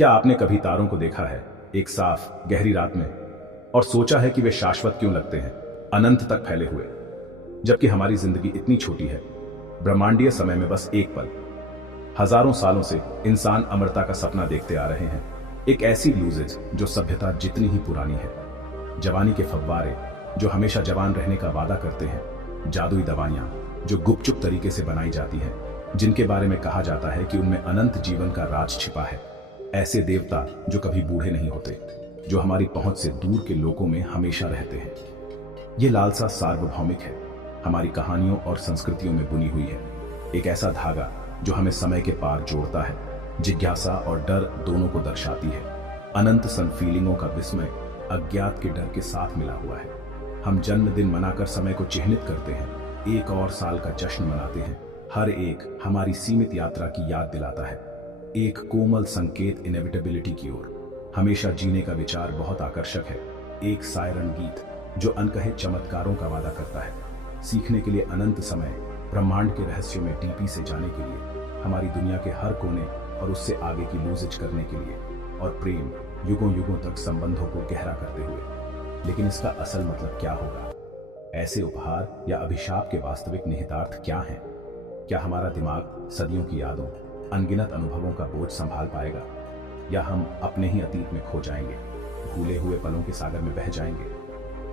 क्या आपने कभी तारों को देखा है एक साफ गहरी रात में और सोचा है कि वे शाश्वत क्यों लगते हैं, अनंत तक फैले हुए, जबकि हमारी जिंदगी इतनी छोटी है, ब्रह्मांडीय समय में बस एक पल। हजारों सालों से इंसान अमरता का सपना देखते आ रहे हैं, एक ऐसी लूजेज जो सभ्यता जितनी ही पुरानी है। जवानी के फव्वारे जो हमेशा जवान रहने का वादा करते हैं, जादुई दवाइयां जो गुपचुप तरीके से बनाई जाती हैं, जिनके बारे में कहा जाता है कि उनमें अनंत जीवन का राज छिपा है। ऐसे देवता जो कभी बूढ़े नहीं होते, जो हमारी पहुंच से दूर के लोकों में हमेशा रहते हैं। ये लालसा सार्वभौमिक है, हमारी कहानियों और संस्कृतियों में बुनी हुई है। एक ऐसा धागा जो हमें समय के पार जोड़ता है, जिज्ञासा और डर दोनों को दर्शाती है। अनंत सन फीलिंगों का विस्मय अज्ञात के डर के साथ मिला हुआ है। हम जन्मदिन मनाकर समय को चिन्हित करते हैं, एक और साल का जश्न मनाते हैं। हर एक हमारी सीमित यात्रा की याद दिलाता है, एक कोमल संकेत इनएविटेबिलिटी की ओर। हमेशा जीने का विचार बहुत आकर्षक है, एक सायरन गीत जो अनकहे चमत्कारों का वादा करता है। सीखने के लिए अनंत समय, ब्रह्मांड के रहस्यों में डीपी से जाने के लिए, हमारी दुनिया के हर कोने और उससे आगे की लूजिज करने के लिए, और प्रेम युगों युगों तक संबंधों को गहरा करते हुए। लेकिन इसका असल मतलब क्या होगा? ऐसे उपहार या अभिशाप के वास्तविक निहितार्थ क्या हैं? क्या हमारा दिमाग सदियों की यादों, अनगिनत अनुभवों का बोझ संभाल पाएगा, या हम अपने ही अतीत में खो जाएंगे, भूले हुए पलों के सागर में बह जाएंगे?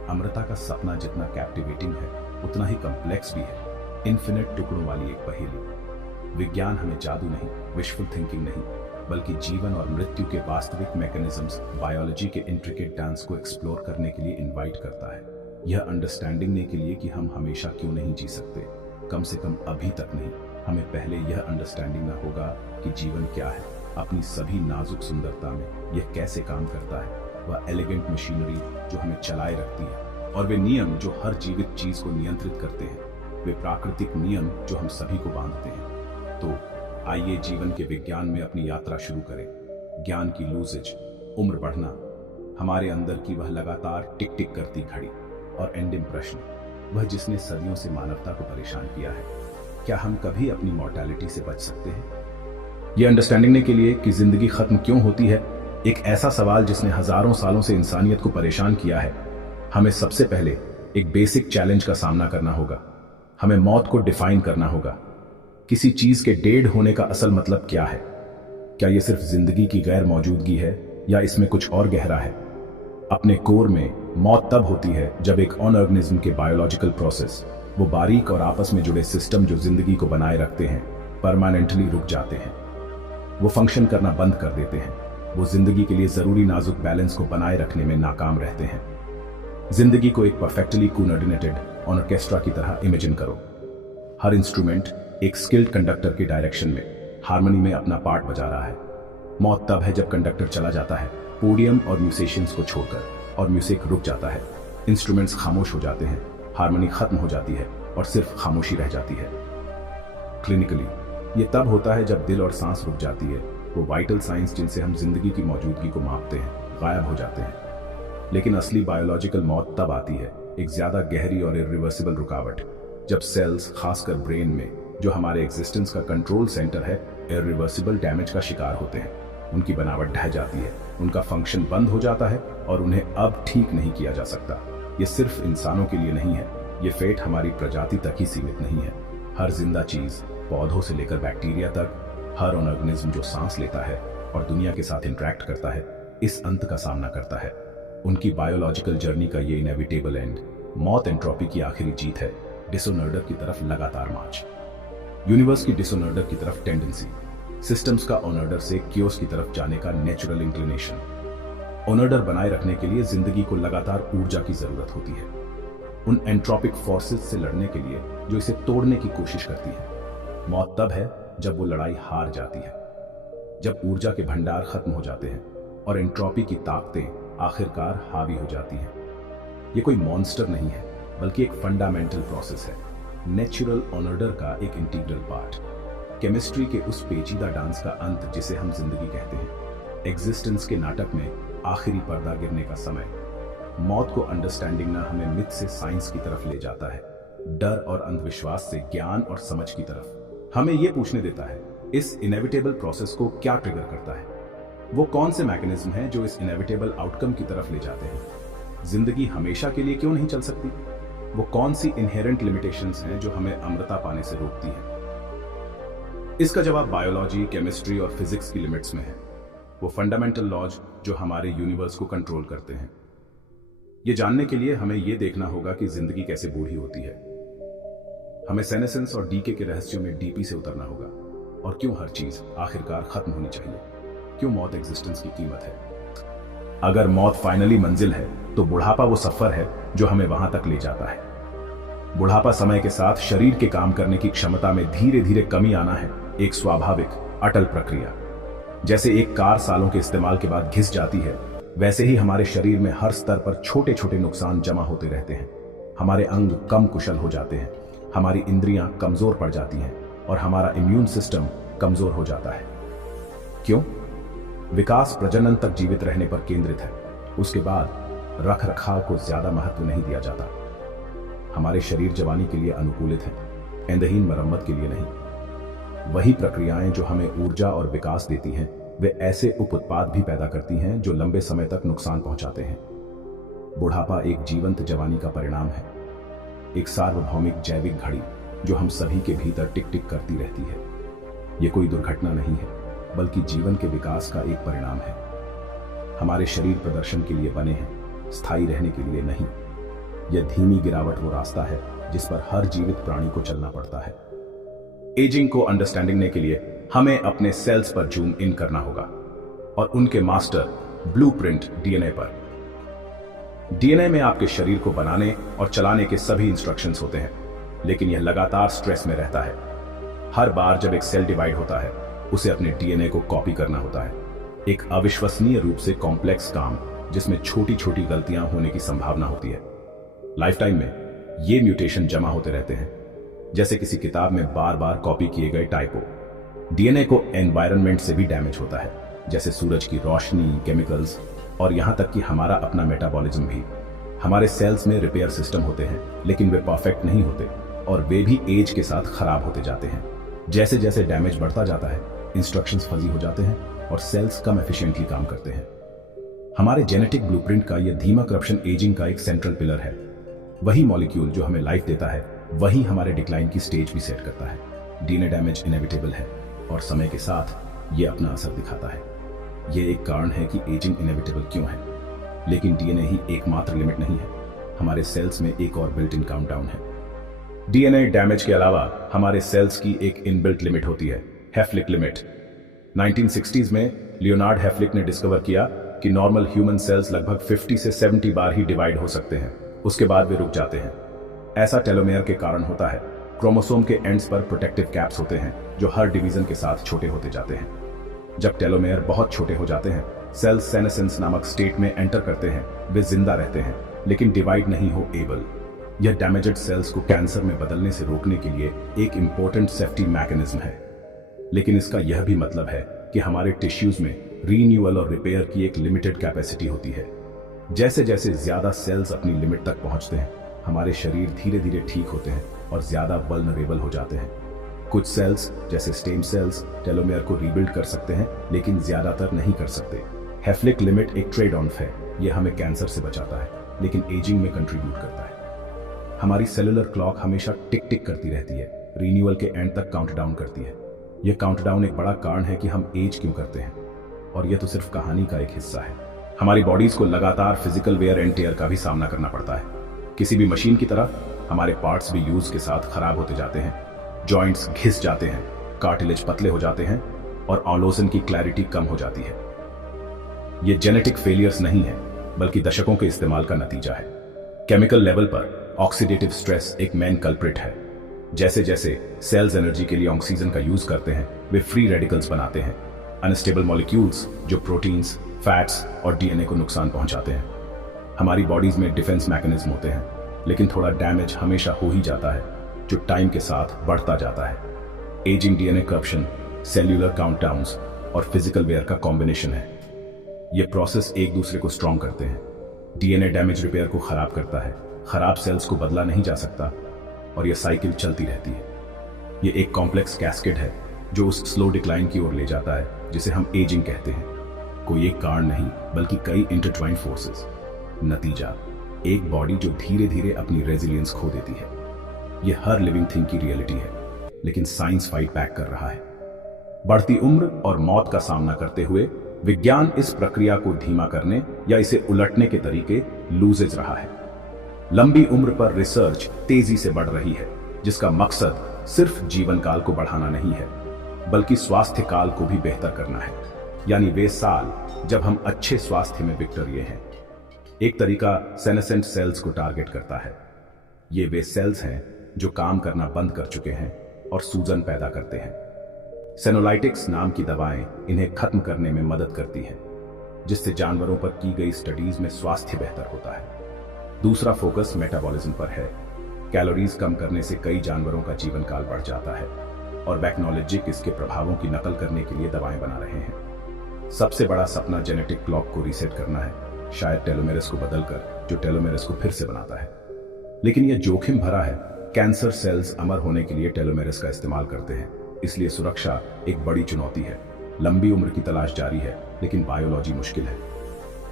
अमृता का सपना जितना कैप्टिवेटिंग है, उतना ही कॉम्प्लेक्स भी है। इन्फिनिट टुकड़ों वाली एक पहेली। विज्ञान हमें जादू नहीं, विशफुल थिंकिंग नहीं, बल्कि जीवन और मृत्यु के वास्तविक मैकेनिज्म्स, बायोलॉजी के इंट्रिकेट डांस को एक्सप्लोर करने के लिए इनवाइट करता है। यह अंडरस्टैंडिंग ने के लिए कि हम हमेशा क्यों नहीं जी सकते, कम से कम अभी तक नहीं। हमें पहले यह अंडरस्टैंडिंग न होगा कि जीवन क्या है, अपनी सभी नाजुक सुंदरता में यह कैसे काम करता है, वह एलिगेंट मशीनरी जो हमें चलाए रखती है, और वे नियम जो हर जीवित चीज को नियंत्रित करते हैं, वे प्राकृतिक नियम जो हम सभी को बांधते हैं। तो आइए जीवन के विज्ञान में अपनी यात्रा शुरू करें। ज्ञान की लूजिज, उम्र बढ़ना, हमारे अंदर की वह लगातार टिक टिक करती घड़ी, और एंडिंग प्रश्न, वह जिसने सदियों से मानवता को परेशान किया है, क्या हम कभी अपनी मॉर्टैलिटी से बच सकते हैं? यह अंडरस्टैंडिंग ने के लिए कि जिंदगी खत्म क्यों होती है, एक ऐसा सवाल जिसने हजारों सालों से इंसानियत को परेशान किया है। हमें सबसे पहले एक बेसिक चैलेंज का सामना करना होगा। हमें मौत को डिफाइन करना होगा। किसी चीज के डेड होने का असल मतलब क्या है? क्या यह सिर्फ जिंदगी की गैर मौजूदगी है, या इसमें कुछ और गहरा है? अपने कोर में मौत तब होती है जब एक ऑर्गेनिज्म के बायोलॉजिकल प्रोसेस, वो बारीक और आपस में जुड़े सिस्टम जो जिंदगी को बनाए रखते हैं, परमानेंटली रुक जाते हैं। वो फंक्शन करना बंद कर देते हैं। वो जिंदगी के लिए जरूरी नाजुक बैलेंस को बनाए रखने में नाकाम रहते हैं। जिंदगी को एक परफेक्टली कोऑर्डिनेटेड ऑर्केस्ट्रा की तरह इमेजिन करो। हर इंस्ट्रूमेंट एक स्किल्ड कंडक्टर के डायरेक्शन में, हार्मनी में अपना पार्ट बजा रहा है। मौत तब है जब कंडक्टर चला जाता है, पोडियम और म्यूजिशियंस को छोड़कर, और म्यूजिक रुक जाता है। इंस्ट्रूमेंट्स खामोश हो जाते हैं, हार्मनी खत्म हो जाती है, और सिर्फ खामोशी रह जाती है। क्लिनिकली ये तब होता है जब दिल और सांस रुक जाती है। वो वाइटल साइंस जिनसे हम जिंदगी की मौजूदगी को मापते हैं, गायब हो जाते हैं। लेकिन असली बायोलॉजिकल मौत तब आती है, एक ज्यादा गहरी और इरिवर्सिबल रुकावट, जब सेल्स, खासकर ब्रेन में, जो हमारे एग्जिस्टेंस का कंट्रोल सेंटर है, इरिवर्सिबल डैमेज का शिकार होते हैं। उनकी बनावट ढह जाती है, उनका फंक्शन बंद हो जाता है, और उन्हें अब ठीक नहीं किया जा सकता। ये सिर्फ इंसानों के लिए नहीं है, ये फेट हमारी प्रजाति तक ही सीमित नहीं है। हर जिंदा चीज, पौधों से लेकर बैक्टीरिया तक, हर ऑर्गेनिज्म जो सांस लेता है और दुनिया के साथ इंटरेक्ट करता है, इस अंत का सामना करता है। उनकी बायोलॉजिकल जर्नी का ये इनएविटेबल एंड, मौत एंट्रोपी की आखिरी जीत है, डिसऑर्डर की तरफ लगातार मार्च। यूनिवर्स की डिसऑर्डर की तरफ टेंडेंसी, सिस्टम्स का ऑर्डर से क्योस की तरफ जाने का नेचुरल इंक्लिनेशन। ऑर्डर बनाए रखने के लिए जिंदगी को लगातार ऊर्जा की जरूरत होती है, उन एंट्रोपिक फोर्सेस से लड़ने के लिए जो इसे तोड़ने की कोशिश करती है। मौत तब है जब वो लड़ाई हार जाती है, जब ऊर्जा के भंडार खत्म हो जाते हैं और एंट्रोपी की ताकतें आखिरकार हावी हो जाती हैं। ये कोई मॉन्स्टर नहीं है, बल्कि एक फंडामेंटल प्रोसेस है, नेचुरल ऑर्डर का एक इंटीग्रल पार्ट, केमिस्ट्री के उस पेचीदा डांस का अंत जिसे हम जिंदगी कहते हैं। एग्जिस्टेंस के नाटक में आखिरी पर्दा गिरने का समय। मौत को अंडरस्टैंडिंग ना हमें मिथ से साइंस की तरफ ले जाता है, डर और अंधविश्वास से ज्ञान और समझ की तरफ। हमें यह पूछने देता है, इस इनएविटेबल प्रोसेस को क्या ट्रिगर करता है? वो कौन से मैकेनिज्म हैं जो इस इनएविटेबल आउटकम की तरफ ले जाते हैं? जिंदगी हमेशा के लिए क्यों नहीं चल सकती? वो कौन सी इनहेरेंट लिमिटेशंस हैं जो हमें अमृता पाने से रोकती हैं? इसका जवाब बायोलॉजी, केमिस्ट्री और फिजिक्स की लिमिट्स में है। वो फंडामेंटल लॉज जो हमारे यूनिवर्स को कंट्रोल करते हैं। ये जानने के लिए हमें ये देखना होगा कि जिंदगी कैसे बूढ़ी होती है। हमें सेनेसेंस और डीके के रहस्यों में डीपी से उतरना होगा, और क्यों हर चीज आखिरकार खत्म होनी चाहिए, क्यों मौत एग्जिस्टेंस की कीमत है। अगर मौत फाइनली मंजिल है तो बुढ़ापा वो सफर है जो हमें वहां तक ले जाता है। बुढ़ापा समय के साथ शरीर के काम करने की क्षमता में धीरे धीरे कमी आना है, एक स्वाभाविक अटल प्रक्रिया। जैसे एक कार सालों के इस्तेमाल के बाद घिस जाती है, वैसे ही हमारे शरीर में हर स्तर पर छोटे छोटे नुकसान जमा होते रहते हैं। हमारे अंग कम कुशल हो जाते हैं, हमारी इंद्रियां कमजोर पड़ जाती हैं और हमारा इम्यून सिस्टम कमजोर हो जाता है। क्यों? विकास प्रजनन तक जीवित रहने पर केंद्रित है, उसके बाद रख रखाव को ज्यादा महत्व नहीं दिया जाता। हमारे शरीर जवानी के लिए अनुकूलित है, ऐंदहीन मरम्मत के लिए नहीं। वही प्रक्रियाएं जो हमें ऊर्जा और विकास देती हैं, वे ऐसे उप उत्पाद भी पैदा करती हैं जो लंबे समय तक नुकसान पहुंचाते हैं। बुढ़ापा एक जीवंत जवानी का परिणाम है, एक सार्वभौमिक जैविक घड़ी जो हम सभी के भीतर टिक टिक करती रहती है। यह कोई दुर्घटना नहीं है, बल्कि जीवन के विकास का एक परिणाम है। हमारे शरीर प्रदर्शन के लिए बने हैं, स्थायी रहने के लिए नहीं। यह धीमी गिरावट वो रास्ता है जिस पर हर जीवित प्राणी को चलना पड़ता है। एजिंग को अंडरस्टैंडिंग के लिए हमें अपने सेल्स पर जूम इन करना होगा और उनके मास्टर ब्लूप्रिंट डीएनए पर। डीएनए में आपके शरीर को बनाने और चलाने के सभी इंस्ट्रक्शंस होते हैं, लेकिन यह लगातार स्ट्रेस में रहता है। हर बार जब एक सेल डिवाइड होता है, उसे अपने डीएनए को कॉपी करना होता है। एक अविश्वसनीय रूप से कॉम्प्लेक्स काम जिसमें छोटी छोटी गलतियां होने की संभावना होती है। लाइफ टाइम में ये म्यूटेशन जमा होते रहते हैं, जैसे किसी किताब में बार बार कॉपी किए गए टाइपो। डीएनए को एनवायरनमेंट से भी डैमेज होता है, जैसे सूरज की रोशनी, केमिकल्स और यहां तक कि हमारा अपना मेटाबॉलिज्म भी। हमारे सेल्स में रिपेयर सिस्टम होते हैं, लेकिन वे परफेक्ट नहीं होते और वे भी एज के साथ खराब होते जाते हैं। जैसे जैसे डैमेज बढ़ता जाता है, इंस्ट्रक्शंस फजी हो जाते हैं और सेल्स कम एफिशिएंटली काम करते हैं। हमारे जेनेटिक ब्लूप्रिंट का यह धीमा करप्शन एजिंग का एक सेंट्रल पिलर है। वही मॉलिक्यूल जो हमें लाइफ देता है, वही हमारे डिक्लाइन की स्टेज भी सेट करता है। डीएनए डैमेज इनएविटेबल है और समय के साथ ये अपना असर दिखाता है। यह एक कारण है कि एजिंग इनएविटेबल क्यों है, लेकिन डीएनए ही एकमात्र लिमिट नहीं है। हमारे सेल्स में एक और बिल्ट इन काउंटडाउन है। डीएनए डैमेज के अलावा हमारे सेल्स की एक इनबिल्ट लिमिट होती है, हेफलिक लिमिट। 1960s में लियोनार्ड हेफलिक ने डिस्कवर किया कि नॉर्मल ह्यूमन सेल्स लगभग 50 से 70 बार ही डिवाइड हो सकते हैं, उसके बाद वे रुक जाते हैं। ऐसा टेलोमेयर के कारण होता है। क्रोमोसोम के एंड्स पर प्रोटेक्टिव कैप्स होते हैं जो हर डिवीजन के साथ छोटे होते जाते हैं। जब टेलोमेयर बहुत छोटे हो जाते हैं, सेल्स सेनेसेंस नामक स्टेट में एंटर करते हैं। वे जिंदा रहते हैं लेकिन डिवाइड नहीं हो एबल। यह डैमेज्ड सेल्स को कैंसर में बदलने से रोकने के लिए एक इंपॉर्टेंट सेफ्टी मैकेनिज्म है। लेकिन इसका यह भी मतलब है कि हमारे टिश्यूज में रीन्यूअल और रिपेयर की एक लिमिटेड कैपेसिटी होती है। जैसे जैसे ज्यादा सेल्स अपनी लिमिट तक पहुंचते हैं, हमारे शरीर धीरे धीरे ठीक होते हैं और ज्यादा वल्नरेबल हो जाते हैं। कुछ सेल्स जैसे स्टेम सेल्स टेलोमेयर को रीबिल्ड कर सकते हैं, लेकिन ज्यादातर नहीं कर सकते। हेफलिक लिमिट एक ट्रेड ऑफ है। यह हमें कैंसर से बचाता है, लेकिन एजिंग में कंट्रीब्यूट करता है। हमारी सेलुलर क्लॉक हमेशा टिक टिक करती रहती है, रीन्यूअल के एंड तक काउंटडाउन करती है। यह काउंटडाउन एक बड़ा कारण है कि हम एज क्यों करते हैं, और यह तो सिर्फ कहानी का एक हिस्सा है। हमारी बॉडीज को लगातार फिजिकल वेयर एंड टेयर का भी सामना करना पड़ता है। किसी भी मशीन की तरह हमारे पार्ट्स भी यूज के साथ खराब होते जाते हैं। जॉइंट्स घिस जाते हैं, कार्टिलेज पतले हो जाते हैं और ऑलोसन की क्लैरिटी कम हो जाती है। ये जेनेटिक फेलियर्स नहीं है, बल्कि दशकों के इस्तेमाल का नतीजा है। केमिकल लेवल पर ऑक्सीडेटिव स्ट्रेस एक मेन कल्प्रिट है। जैसे जैसे सेल्स एनर्जी के लिए ऑक्सीजन का यूज करते हैं, वे फ्री रेडिकल्स बनाते हैं, अनस्टेबल मॉलिक्यूल्स जो प्रोटीन्स, फैट्स और डीएनए को नुकसान पहुंचाते हैं। हमारी बॉडीज में डिफेंस मैकेनिज्म होते हैं, लेकिन थोड़ा डैमेज हमेशा हो ही जाता है, जो टाइम के साथ बढ़ता जाता है। एजिंग डीएनए करप्शन, सेल्यूलर काउंटडाउन्स और फिजिकल वेयर का कॉम्बिनेशन है। ये प्रोसेस एक दूसरे को स्ट्रॉन्ग करते हैं। डीएनए डैमेज रिपेयर को खराब करता है, खराब सेल्स को बदला नहीं जा सकता और यह साइकिल चलती रहती है। यह एक कॉम्प्लेक्स कैस्केड है जो उस स्लो डिक्लाइन की ओर ले जाता है जिसे हम एजिंग कहते हैं। कोई एक कारण नहीं बल्कि कई इंटरट्वाइंड फोर्सेस। नतीजा, एक बॉडी जो धीरे धीरे अपनी रेजिलियंस खो देती है। यह हर लिविंग थिंग की रियलिटी है, लेकिन साइंस फाइट बैक कर रहा है। बढ़ती उम्र और मौत का सामना करते हुए विज्ञान इस प्रक्रिया को धीमा करने या इसे उलटने के तरीके लूजेज रहा है। लंबी उम्र पर रिसर्च तेजी से बढ़ रही है, जिसका मकसद सिर्फ जीवन काल को बढ़ाना नहीं है, बल्कि स्वास्थ्य काल को भी बेहतर करना है। यानी वे साल जब हम अच्छे स्वास्थ्य में विक्टोरिया हैं। एक तरीका सेनेसेंट सेल्स को टारगेट करता है। ये वे सेल्स हैं जो काम करना बंद कर चुके हैं और सूजन पैदा करते हैं। सेनोलाइटिक्स नाम की दवाएं इन्हें खत्म करने में मदद करती हैं, जिससे जानवरों पर की गई स्टडीज में स्वास्थ्य बेहतर होता है। दूसरा फोकस मेटाबॉलिज्म पर है। कैलोरीज कम करने से कई जानवरों का जीवन काल बढ़ जाता है और वैक्नोलॉजिक इसके प्रभावों की नकल करने के लिए दवाएं बना रहे हैं। सबसे बड़ा सपना जेनेटिक क्लॉक को रीसेट करना है, शायद टेलोमेरस को बदलकर, जो टेलोमेरस को फिर से बनाता है। लेकिन यह जोखिम भरा है। कैंसर सेल्स अमर होने के लिए टेलोमेरस का इस्तेमाल करते हैं, इसलिए सुरक्षा एक बड़ी चुनौती है। लंबी उम्र की तलाश जारी है, लेकिन बायोलॉजी मुश्किल है।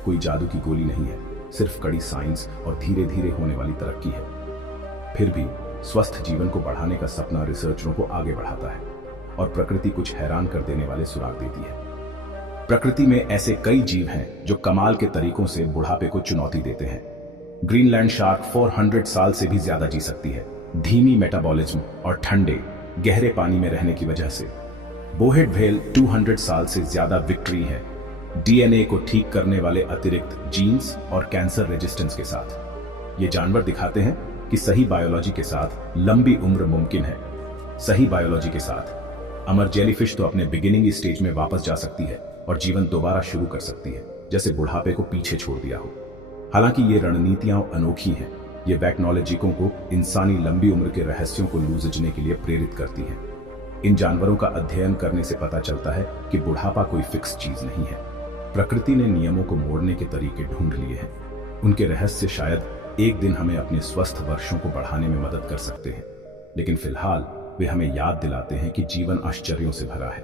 कोई जादू की गोली नहीं है, सिर्फ कड़ी साइंस और धीरे धीरे होने वाली तरक्की है। फिर भी स्वस्थ जीवन को बढ़ाने का सपना रिसर्चरों को आगे बढ़ाता है और प्रकृति कुछ हैरान कर देने वाले सुराग देती है। प्रकृति में ऐसे कई जीव हैं जो कमाल के तरीकों से बुढ़ापे को चुनौती देते हैं। ग्रीनलैंड शार्क 400 साल से भी ज्यादा जी सकती है, धीमी मेटाबॉलिज्म और ठंडे गहरे पानी में रहने की वजह से। बोहेड व्हेल 200 साल से ज्यादा विक्ट्री है, डीएनए को ठीक करने वाले अतिरिक्त जीन्स और कैंसर रेजिस्टेंस के साथ। ये जानवर दिखाते हैं कि सही बायोलॉजी के साथ लंबी उम्र मुमकिन है। सही बायोलॉजी के साथ अमर जेलीफिश तो अपने बिगिनिंग स्टेज में वापस जा सकती है और जीवन दोबारा शुरू कर सकती है, जैसे बुढ़ापे को पीछे छोड़ दिया हो। हालांकि ये रणनीतियां अनोखी हैं। ये वैक्नोलॉजिकों को इंसानी लंबी उम्र के रहस्यों को लूझने के लिए प्रेरित करती हैं। इन जानवरों का अध्ययन करने से पता चलता है कि बुढ़ापा कोई फिक्स चीज नहीं है। प्रकृति ने नियमों को मोड़ने के तरीके ढूंढ लिए हैं। उनके रहस्य शायद एक दिन हमें अपने स्वस्थ वर्षों को बढ़ाने में मदद कर सकते हैं, लेकिन फिलहाल वे हमें याद दिलाते हैं कि जीवन आश्चर्यों से भरा है।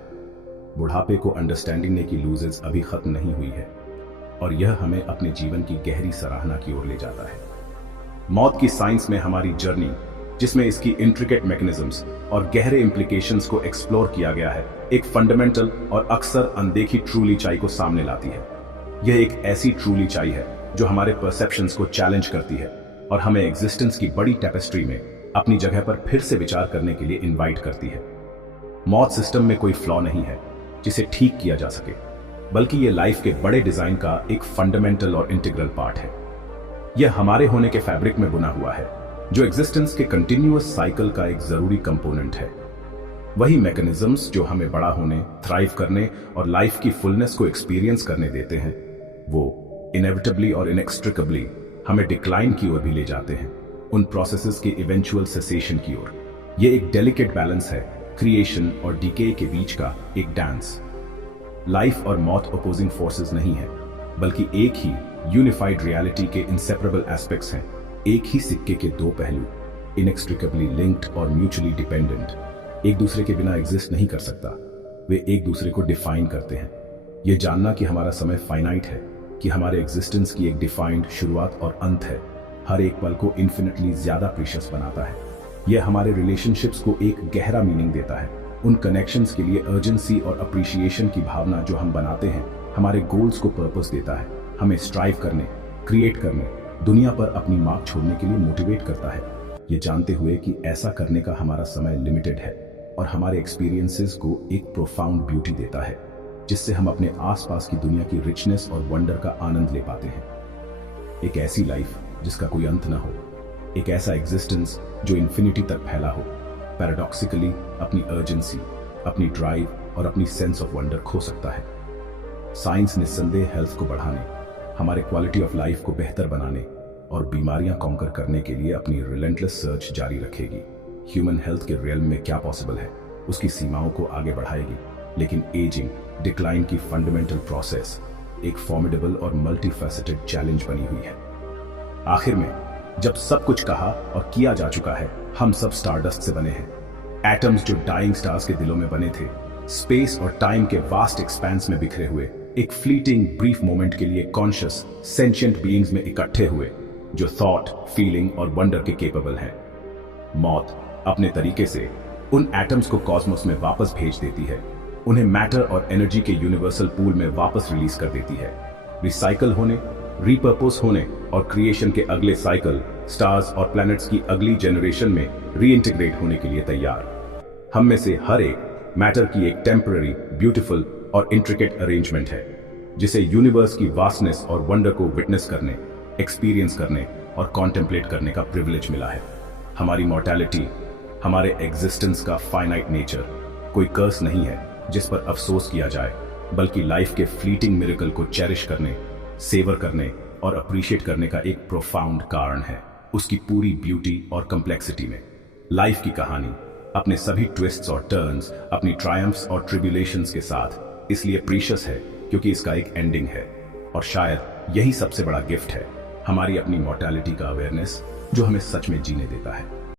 बुढ़ापे को अंडरस्टैंडिंग ने की लूजेज अभी खत्म नहीं हुई है, और यह हमें अपने जीवन की गहरी सराहना की ओर ले जाता है। मौत की साइंस में हमारी जर्नी, जिसमें इसकी इंट्रिकेट मैकेनिज्म्स और गहरे इंप्लीकेशंस को एक्सप्लोर किया गया है, एक फंडामेंटल और अक्सर अनदेखी ट्रूली चाई को सामने लाती है। यह एक ऐसी ट्रूली चाई है जो हमारे परसेप्शंस को चैलेंज करती है और हमें एग्जिस्टेंस की बड़ी टेपेस्ट्री में अपनी जगह पर फिर से विचार करने के लिए इनवाइट करती है। मौत सिस्टम में कोई फ्लॉ नहीं है जिसे ठीक किया जा सके, बल्कि यह लाइफ के बड़े डिजाइन का एक फंडामेंटल और इंटीग्रल पार्ट है। यह हमारे होने के फैब्रिक में बुना हुआ है, जो एग्जिस्टेंस के कंटिन्यूअस साइकिल का एक जरूरी कंपोनेंट है। वही मैकेनिज्म्स जो हमें बड़ा होने, थ्राइव करने और लाइफ की फुलनेस को एक्सपीरियंस करने देते हैं, वो इनेविटेबली और इनएक्सट्रिकेबली हमें डिक्लाइन की ओर भी ले जाते हैं, उन प्रोसेसेस के इवेंचुअल सेसेशन की ओर। यह एक डेलिकेट बैलेंस है, क्रिएशन और डीके के बीच का एक डांस। लाइफ और मौत अपोजिंग फोर्सेस नहीं है, बल्कि एक ही यूनिफाइड रियलिटी के इंसेपरेबल एस्पेक्ट्स हैं। एक ही सिक्के के दो पहलू, इनएक्सट्रिकेबली लिंक्ड और म्यूचुअली डिपेंडेंट। एक दूसरे के बिना एग्जिस्ट नहीं कर सकता, वे एक दूसरे को डिफाइन करते हैं। यह जानना कि हमारा समय फाइनाइट है, कि हमारे एग्जिस्टेंस की एक डिफाइंड शुरुआत और अंत है, हर एक पल को इन्फिनिटली ज्यादा प्रीशियस बनाता है। यह हमारे रिलेशनशिप्स को एक गहरा मीनिंग देता है, उन कनेक्शंस के लिए अर्जेंसी और अप्रिशिएशन की भावना जो हम बनाते हैं, हमारे गोल्स को पर्पस देता है, हमें स्ट्राइव करने, क्रिएट करने, दुनिया पर अपनी मार्क छोड़ने के लिए मोटिवेट करता है। ये जानते हुए कि ऐसा करने का हमारा समय लिमिटेड है और हमारे एक्सपीरियंसेस को एक प्रोफाउंड ब्यूटी देता है, जिससे हम अपने आसपास की दुनिया की रिचनेस और वंडर का आनंद ले पाते हैं। एक ऐसी लाइफ जिसका कोई अंत ना हो, एक ऐसा एग्जिस्टेंस जो इन्फिनिटी तक फैला हो, पैराडॉक्सिकली अपनी अर्जेंसी, अपनी ड्राइव और अपनी सेंस ऑफ वंडर खो सकता है। साइंस निस्संदेह हेल्थ को बढ़ाने, हमारे क्वालिटी ऑफ लाइफ को बेहतर बनाने और बीमारियां कॉन्कर करने के लिए अपनी रिलेंटलेस सर्च जारी रखेगी। ह्यूमन हेल्थ के रियल्म में क्या पॉसिबल है, उसकी सीमाओं को आगे बढ़ाएगी, लेकिन एजिंग, डिक्लाइन की फंडामेंटल प्रोसेस एक फॉर्मिडेबल और मल्टीफैसेटेड चैलेंज बनी हुई है। आखिर में जब सब कुछ कहा और किया जा चुका है, हम सब स्टारडस्ट से बने हैं। एटम्स जो डाइंग स्टार्स के दिलों में बने थे, स्पेस और टाइम के वास्ट एक्सपेंस में बिखरे हुए, एक फ्लीटिंग ब्रीफ मोमेंट के लिए कॉन्शियस सेंशिएंट बीइंग्स में इकट्ठे हुए जो थॉट, फीलिंग और वंडर के केपेबल हैं। मौत अपने तरीके से उन एटम्स को कॉस्मोस में वापस भेज देती है, उन्हें मैटर और एनर्जी के यूनिवर्सल पूल में वापस रिलीज कर देती है, रिसाइकल होने, रिपर्पस होने और क्रिएशन के अगले साइकिल, स्टार्स और प्लैनेट्स की अगली जनरेशन में रीइंटीग्रेट होने के लिए तैयार। हम में से हर एक मैटर की एक टेम्पररी, ब्यूटीफुल और इंट्रिकेट अरेंजमेंट है जिसे यूनिवर्स की वास्टनेस और वंडर को विटनेस करने, एक्सपीरियंस करने और कॉन्टेम्पलेट करने का प्रिविलेज मिला है। हमारी मॉर्टैलिटी, हमारे एग्जिस्टेंस का फाइनाइट नेचर कोई कर्स नहीं है जिस पर अफसोस किया जाए, बल्कि लाइफ के फ्लीटिंग मिरेकल को चेरिश करने, सेवर करने और अप्रिशिएट करने का एक प्रोफाउंड कारण है उसकी पूरी ब्यूटी और कम्प्लेक्सिटी में। लाइफ की कहानी अपने सभी ट्विस्ट्स और टर्न्स, अपनी ट्रायम्फ्स और ट्रिब्यूलेशंस के साथ इसलिए प्रीशियस है क्योंकि इसका एक एंडिंग है, और शायद यही सबसे बड़ा गिफ्ट है, हमारी अपनी मॉर्टैलिटी का अवेयरनेस जो हमें सच में जीने देता है।